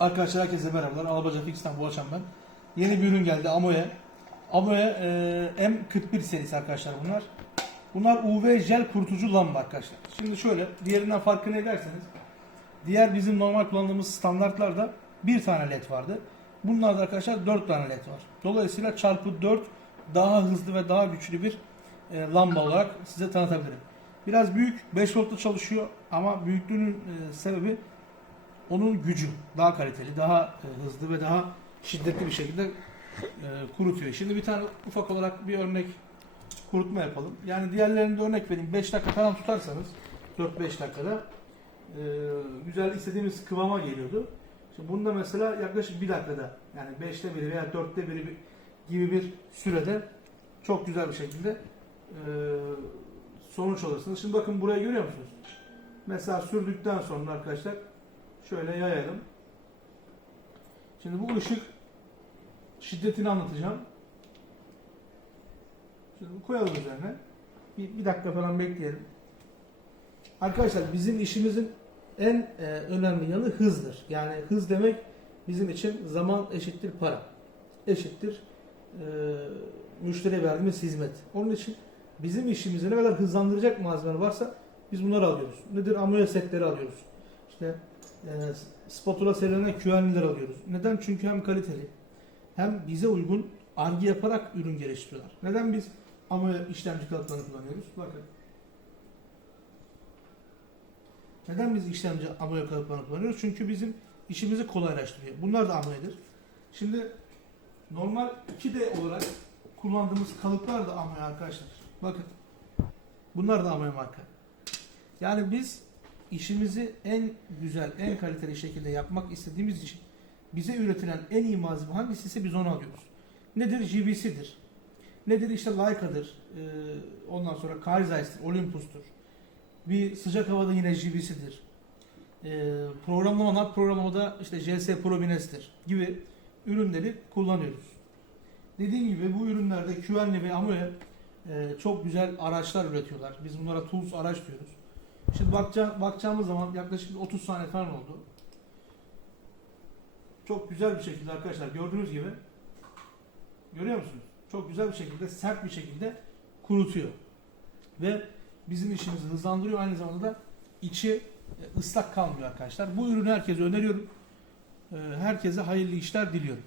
Arkadaşlar herkese merhabalar. Alabaca Fix'ten Boğaçan ben. Yeni bir ürün geldi Amo'ya. Amo'ya e, M41 serisi arkadaşlar bunlar. Bunlar UV jel kurutucu lamba arkadaşlar. Şimdi şöyle diğerinden farkı ne derseniz diğer bizim normal kullandığımız standartlarda bir tane led vardı. Bunlarda arkadaşlar 4 tane led var. Dolayısıyla çarpı 4 daha hızlı ve daha güçlü bir e, lamba olarak size tanıtabilirim. Biraz büyük 5 voltta çalışıyor ama büyüklüğünün e, sebebi onun gücü daha kaliteli, daha e, hızlı ve daha şiddetli bir şekilde e, kurutuyor. Şimdi bir tane ufak olarak bir örnek kurutma yapalım. Yani diğerlerinde örnek vereyim. 5 dakika falan tutarsanız 4-5 dakikada e, güzel istediğimiz kıvama geliyordu. Şimdi bunda mesela yaklaşık 1 dakikada yani 5'te biri veya 4'te biri bir- gibi bir sürede çok güzel bir şekilde sonuç alırsınız. Şimdi bakın burayı görüyor musunuz? Mesela sürdükten sonra arkadaşlar şöyle yayalım. Şimdi bu ışık şiddetini anlatacağım. Şimdi koyalım üzerine. Bir, bir dakika falan bekleyelim. Arkadaşlar bizim işimizin en e, önemli yanı hızdır. Yani hız demek bizim için zaman eşittir para. Eşittir e, müşteriye verdiğimiz hizmet. Onun için bizim işimizi ne kadar hızlandıracak malzemeler varsa biz bunları alıyoruz. Nedir? Amoya setleri alıyoruz. İşte e, spatula serilerinden QN'ler alıyoruz. Neden? Çünkü hem kaliteli hem bize uygun arge yaparak ürün geliştiriyorlar. Neden biz Amoya işlemci kalıplarını kullanıyoruz? Bakın. Neden biz işlemci Amoya kalıplarını kullanıyoruz? Çünkü bizim işimizi kolaylaştırıyor. Bunlar da Amoya'dır. Şimdi normal 2D olarak kullandığımız kalıplar da Amoya arkadaşlar. Bakın. Bunlar da Amoya marka. Yani biz işimizi en güzel, en kaliteli şekilde yapmak istediğimiz için bize üretilen en iyi malzeme hangisi ise biz onu alıyoruz. Nedir? JVC'dir. Nedir? İşte Leica'dır. Ee, ondan sonra Carl Olympus'tur. Bir sıcak havada yine JVC'dir. Ee, programlama, NAT programlamada işte JS Pro Bines'tir gibi ürünleri kullanıyoruz. Dediğim gibi bu ürünlerde QN'li ve Amoya e, çok güzel araçlar üretiyorlar. Biz bunlara tools araç diyoruz. Şimdi bakacağım, bakacağımız zaman yaklaşık 30 saniye falan oldu. Çok güzel bir şekilde arkadaşlar gördüğünüz gibi görüyor musunuz? Çok güzel bir şekilde sert bir şekilde kurutuyor. Ve bizim işimizi hızlandırıyor aynı zamanda da içi e, ıslak kalmıyor arkadaşlar. Bu ürünü herkese öneriyorum. E, Herkese hayırlı işler diliyorum.